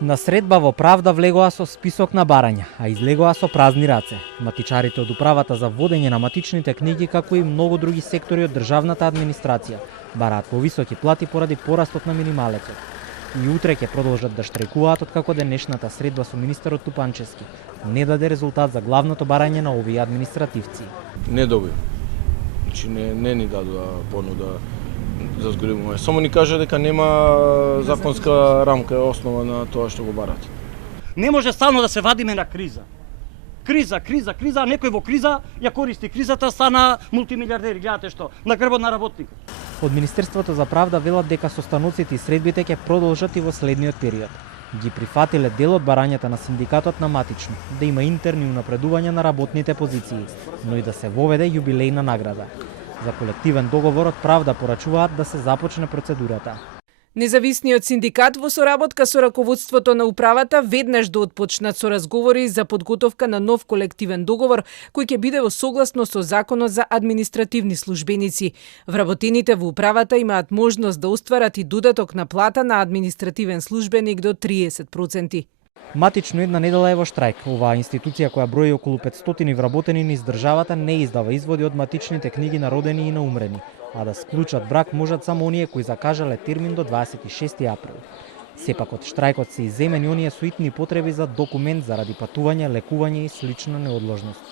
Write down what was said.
На средба во Правда влегоа со список на барања, а излегоа со празни раце. Матичарите од управата за водење на матичните книги, како и многу други сектори од државната администрација, бараат повисоки плати поради порастот на минималецот. И утре ќе продолжат да штрајкуваат откако денешната средба со министерот Тупанчевски не даде резултат за главното барање на овие административци. Не доби. Значи не ни дадоа понуда за зголемување. Само ни кажа дека нема законска рамка основа на тоа што го барат. Не може стално да се вадиме на криза. Криза, а некој во криза ја користи кризата, стана мултимилиардери, гледате што, на грбот на работникот. Од Министерството за правда велат дека состаноците и средбите ќе продолжат и во следниот период. Ги прифатиле дел од барањата на синдикатот на Матично, да има интерни унапредувања на работните позиции, но и да се воведе јубилејна награда. За колективен договор од Правда порачуваат да се започне процедурата. Независниот синдикат во соработка со раководството на управата веднаш да отпочнат со разговори за подготовка на нов колективен договор кој ќе биде во согласно со Законот за административни службеници. Вработените во управата имаат можност да остварат и додаток на плата на административен службеник до 30%. Матично една недела е во штрајк. Оваа институција која брои околу 500 вработени низ државата не издава изводи од матичните книги на родени и на умрени, а да склучат брак можат само оние кои закажале термин до 26 април. Сепак од штрајкот се иземени оние со итни потреби за документ заради патување, лекување и слична неодложност.